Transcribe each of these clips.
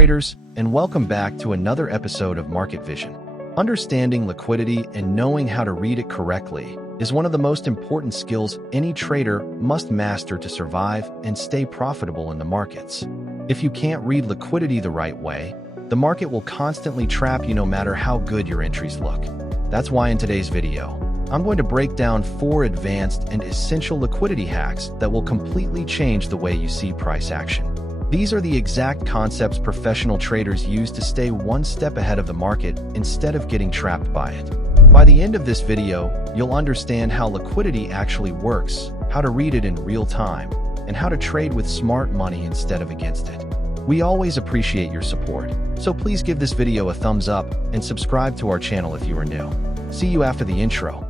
traders, and welcome back to another episode of Market Vision. Understanding liquidity and knowing how to read it correctly is one of the most important skills any trader must master to survive and stay profitable in the markets. If you can't read liquidity the right way, the market will constantly trap you no matter how good your entries look. That's why in today's video, I'm going to break down 4 advanced and essential liquidity hacks that will completely change the way you see price action. These are the exact concepts professional traders use to stay one step ahead of the market instead of getting trapped by it. By the end of this video, you'll understand how liquidity actually works, how to read it in real time, and how to trade with smart money instead of against it. We always appreciate your support, so please give this video a thumbs up and subscribe to our channel if you are new. See you after the intro.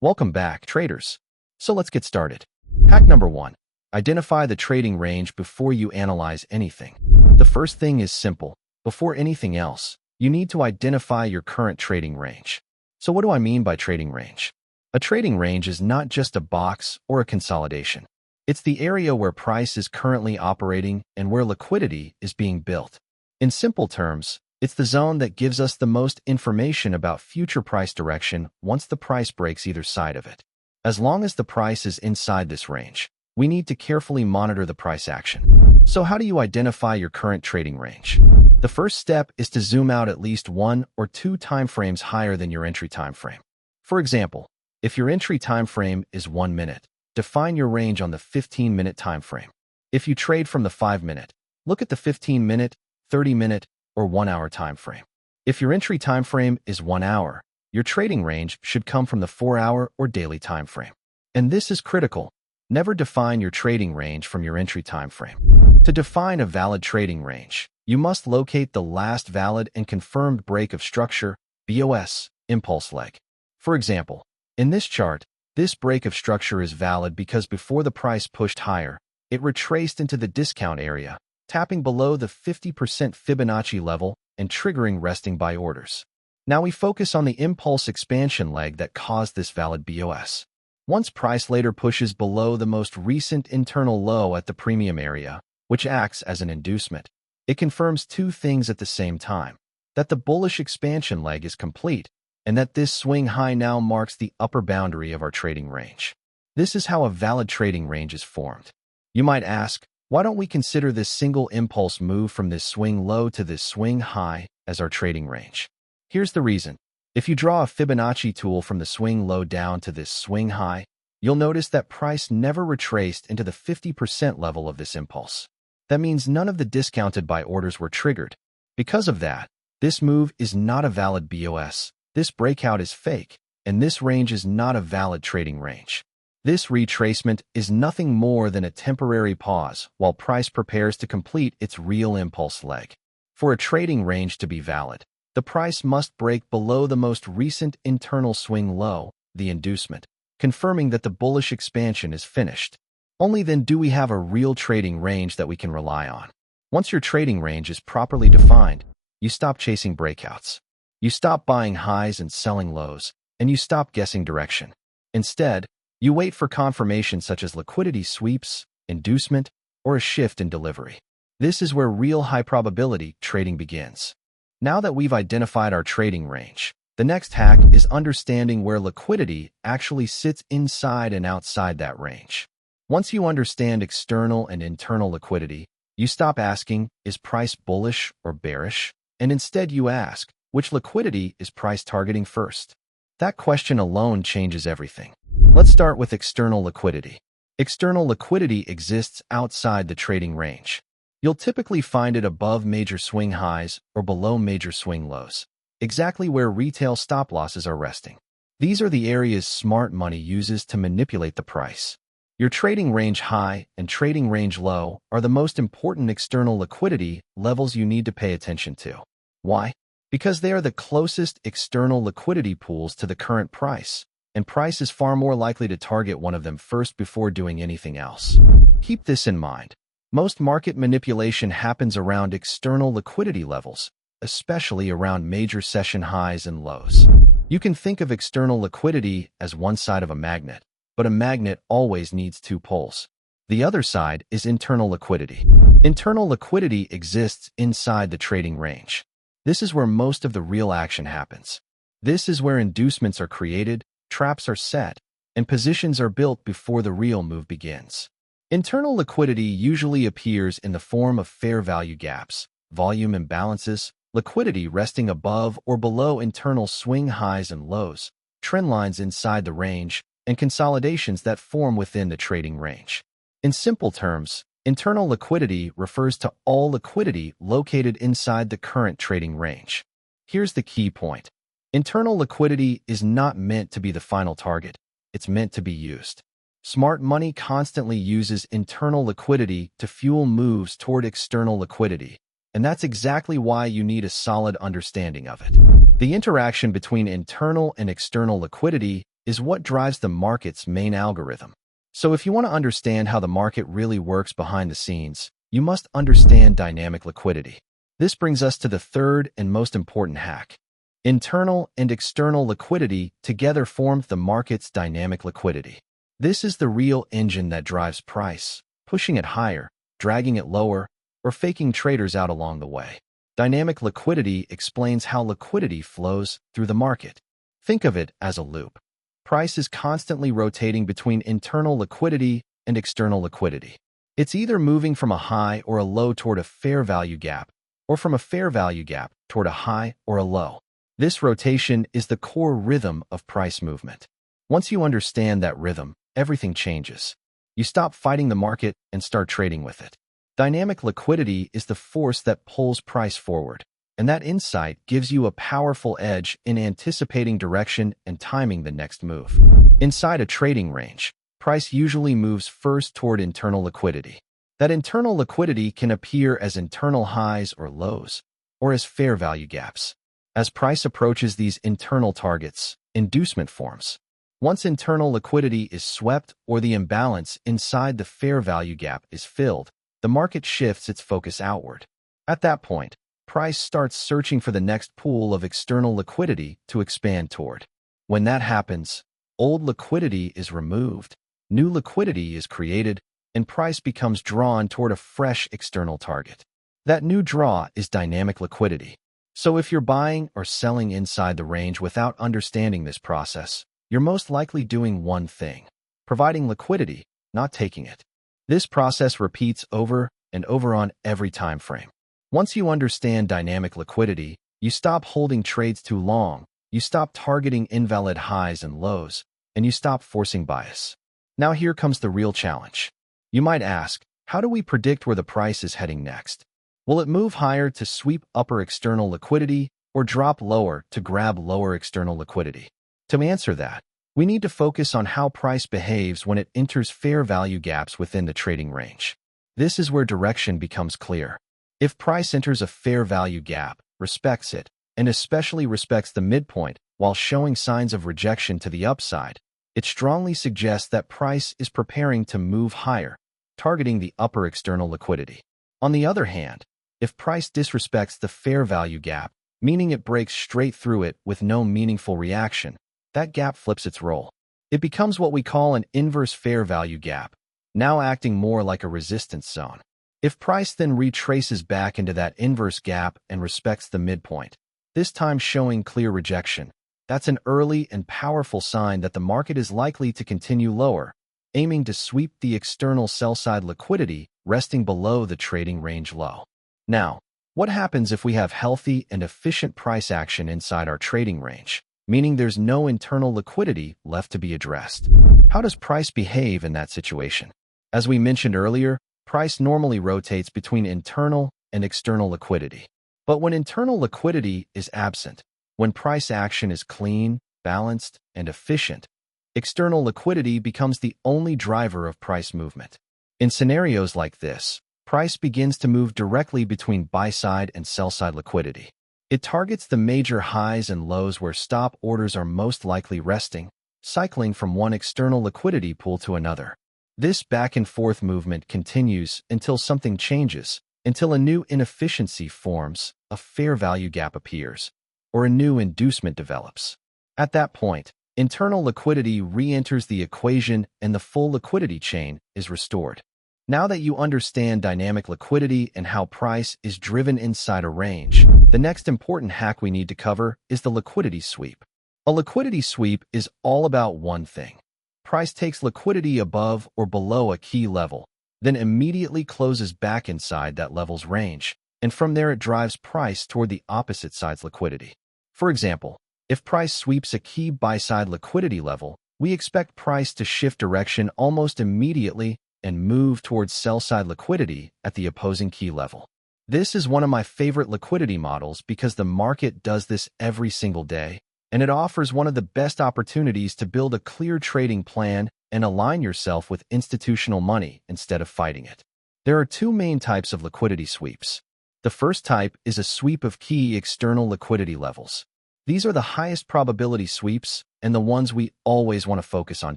Welcome back, traders. So let's get started. Hack number 1. Identify the trading range before you analyze anything. The first thing is simple. Before anything else, you need to identify your current trading range. So what do I mean by trading range? A trading range is not just a box or a consolidation. It's the area where price is currently operating and where liquidity is being built. In simple terms, it's the zone that gives us the most information about future price direction once the price breaks either side of it. As long as the price is inside this range, we need to carefully monitor the price action. So how do you identify your current trading range? The first step is to zoom out at least 1 or 2 timeframes higher than your entry timeframe. For example, if your entry timeframe is 1 minute, define your range on the 15-minute timeframe. If you trade from the 5-minute, look at the 15-minute, 30-minute, or 1-hour time frame. If your entry time frame is 1 hour, your trading range should come from the 4-hour or daily time frame. And this is critical. Never define your trading range from your entry time frame. To define a valid trading range, you must locate the last valid and confirmed break of structure, BOS, impulse leg. For example, in this chart, this break of structure is valid because before the price pushed higher, it retraced into the discount area, tapping below the 50% Fibonacci level and triggering resting buy orders. Now we focus on the impulse expansion leg that caused this valid BOS. Once price later pushes below the most recent internal low at the premium area, which acts as an inducement, it confirms 2 things at the same time: that the bullish expansion leg is complete, and that this swing high now marks the upper boundary of our trading range. This is how a valid trading range is formed. You might ask, why don't we consider this single impulse move from this swing low to this swing high as our trading range? Here's the reason. If you draw a Fibonacci tool from the swing low down to this swing high, you'll notice that price never retraced into the 50% level of this impulse. That means none of the discounted buy orders were triggered. Because of that, this move is not a valid BOS, this breakout is fake, and this range is not a valid trading range. This retracement is nothing more than a temporary pause while price prepares to complete its real impulse leg. For a trading range to be valid, the price must break below the most recent internal swing low, the inducement, confirming that the bullish expansion is finished. Only then do we have a real trading range that we can rely on. Once your trading range is properly defined, you stop chasing breakouts. You stop buying highs and selling lows, and you stop guessing direction. Instead, you wait for confirmation such as liquidity sweeps, inducement, or a shift in delivery. This is where real high-probability trading begins. Now that we've identified our trading range, the next hack is understanding where liquidity actually sits inside and outside that range. Once you understand external and internal liquidity, you stop asking, is price bullish or bearish? And instead you ask, which liquidity is price targeting first? That question alone changes everything. Let's start with external liquidity. External liquidity exists outside the trading range. You'll typically find it above major swing highs or below major swing lows, exactly where retail stop losses are resting. These are the areas smart money uses to manipulate the price. Your trading range high and trading range low are the most important external liquidity levels you need to pay attention to. Why? Because they are the closest external liquidity pools to the current price, and price is far more likely to target one of them first before doing anything else. Keep this in mind. Most market manipulation happens around external liquidity levels, especially around major session highs and lows. You can think of external liquidity as one side of a magnet. but a magnet always needs two poles. The other side is internal liquidity. Internal liquidity exists inside the trading range. This is where most of the real action happens. This is where inducements are created, traps are set, and positions are built before the real move begins. Internal liquidity usually appears in the form of fair value gaps, volume imbalances, liquidity resting above or below internal swing highs and lows, trend lines inside the range, and consolidations that form within the trading range. In simple terms, internal liquidity refers to all liquidity located inside the current trading range. Here's the key point. Internal liquidity is not meant to be the final target. It's meant to be used. Smart money constantly uses internal liquidity to fuel moves toward external liquidity, and that's exactly why you need a solid understanding of it. The interaction between internal and external liquidity is what drives the market's main algorithm. So if you want to understand how the market really works behind the scenes, you must understand dynamic liquidity. This brings us to the third and most important hack. Internal and external liquidity together form the market's dynamic liquidity. This is the real engine that drives price, pushing it higher, dragging it lower, or faking traders out along the way. Dynamic liquidity explains how liquidity flows through the market. Think of it as a loop. Price is constantly rotating between internal liquidity and external liquidity. It's either moving from a high or a low toward a fair value gap, or from a fair value gap toward a high or a low. This rotation is the core rhythm of price movement. Once you understand that rhythm, everything changes. You stop fighting the market and start trading with it. Dynamic liquidity is the force that pulls price forward, and that insight gives you a powerful edge in anticipating direction and timing the next move. Inside a trading range, price usually moves first toward internal liquidity. That internal liquidity can appear as internal highs or lows, or as fair value gaps. As price approaches these internal targets, inducement forms. Once internal liquidity is swept or the imbalance inside the fair value gap is filled, the market shifts its focus outward. At that point, price starts searching for the next pool of external liquidity to expand toward. When that happens, old liquidity is removed, new liquidity is created, and price becomes drawn toward a fresh external target. That new draw is dynamic liquidity. So if you're buying or selling inside the range without understanding this process, you're most likely doing one thing: providing liquidity, not taking it. This process repeats over and over on every time frame. Once you understand dynamic liquidity, you stop holding trades too long, you stop targeting invalid highs and lows, and you stop forcing bias. Now here comes the real challenge. You might ask, how do we predict where the price is heading next? Will it move higher to sweep upper external liquidity or drop lower to grab lower external liquidity? To answer that, we need to focus on how price behaves when it enters fair value gaps within the trading range. This is where direction becomes clear. If price enters a fair value gap, respects it, and especially respects the midpoint while showing signs of rejection to the upside, it strongly suggests that price is preparing to move higher, targeting the upper external liquidity. On the other hand, if price disrespects the fair value gap, meaning it breaks straight through it with no meaningful reaction, that gap flips its role. It becomes what we call an inverse fair value gap, now acting more like a resistance zone. If price then retraces back into that inverse gap and respects the midpoint, this time showing clear rejection, that's an early and powerful sign that the market is likely to continue lower, aiming to sweep the external sell-side liquidity resting below the trading range low. Now, what happens if we have healthy and efficient price action inside our trading range, meaning there's no internal liquidity left to be addressed? How does price behave in that situation? As we mentioned earlier, price normally rotates between internal and external liquidity. But when internal liquidity is absent, when price action is clean, balanced, and efficient, external liquidity becomes the only driver of price movement. In scenarios like this, price begins to move directly between buy-side and sell-side liquidity. It targets the major highs and lows where stop orders are most likely resting, cycling from one external liquidity pool to another. This back-and-forth movement continues until something changes, until a new inefficiency forms, a fair value gap appears, or a new inducement develops. At that point, Internal liquidity re-enters the equation and the full liquidity chain is restored. Now that you understand dynamic liquidity and how price is driven inside a range, the next important hack we need to cover is the liquidity sweep. A liquidity sweep is all about one thing. Price takes liquidity above or below a key level, then immediately closes back inside that level's range, and from there it drives price toward the opposite side's liquidity. For example, if price sweeps a key buy-side liquidity level, we expect price to shift direction almost immediately and move towards sell-side liquidity at the opposing key level. This is one of my favorite liquidity models because the market does this every single day, and it offers one of the best opportunities to build a clear trading plan and align yourself with institutional money instead of fighting it. There are two main types of liquidity sweeps. The first type is a sweep of key external liquidity levels. These are the highest probability sweeps and the ones we always want to focus on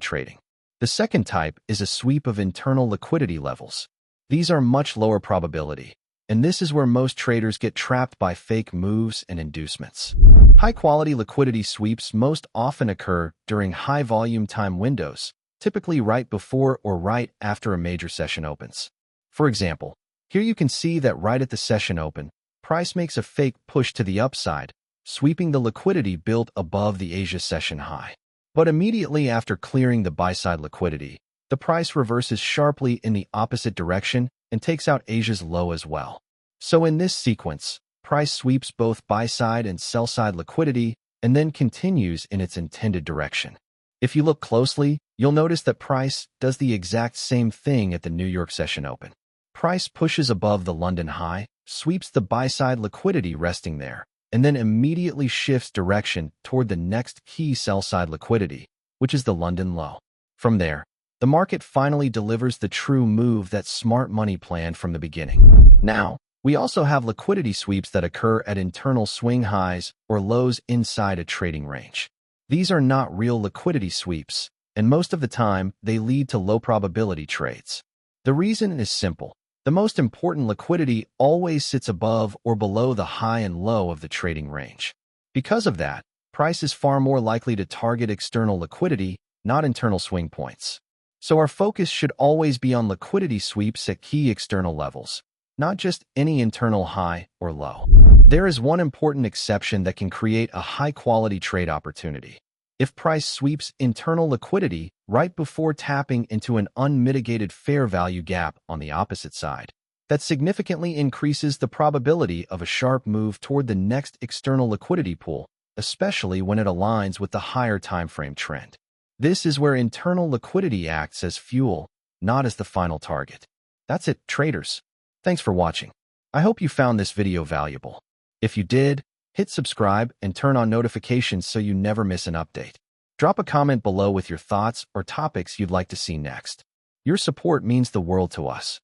trading. The second type is a sweep of internal liquidity levels. These are much lower probability, and this is where most traders get trapped by fake moves and inducements. High-quality liquidity sweeps most often occur during high-volume time windows, typically right before or right after a major session opens. For example, here you can see that right at the session open, price makes a fake push to the upside, sweeping the liquidity built above the Asia session high. But immediately after clearing the buy-side liquidity, the price reverses sharply in the opposite direction and takes out Asia's low as well. So in this sequence, price sweeps both buy-side and sell-side liquidity and then continues in its intended direction. If you look closely, you'll notice that price does the exact same thing at the New York session open. Price pushes above the London high, sweeps the buy-side liquidity resting there, and then immediately shifts direction toward the next key sell-side liquidity, which is the London low. From there, the market finally delivers the true move that smart money planned from the beginning. Now, we also have liquidity sweeps that occur at internal swing highs or lows inside a trading range. These are not real liquidity sweeps, and most of the time, they lead to low probability trades. The reason is simple. The most important liquidity always sits above or below the high and low of the trading range. Because of that, price is far more likely to target external liquidity, not internal swing points. So our focus should always be on liquidity sweeps at key external levels, not just any internal high or low. There is one important exception that can create a high-quality trade opportunity. If price sweeps internal liquidity right before tapping into an unmitigated fair value gap on the opposite side, that significantly increases the probability of a sharp move toward the next external liquidity pool, especially when it aligns with the higher timeframe trend. This is where internal liquidity acts as fuel, not as the final target. That's it, traders. Thanks for watching. I hope you found this video valuable. If you did, hit subscribe and turn on notifications so you never miss an update. Drop a comment below with your thoughts or topics you'd like to see next. Your support means the world to us.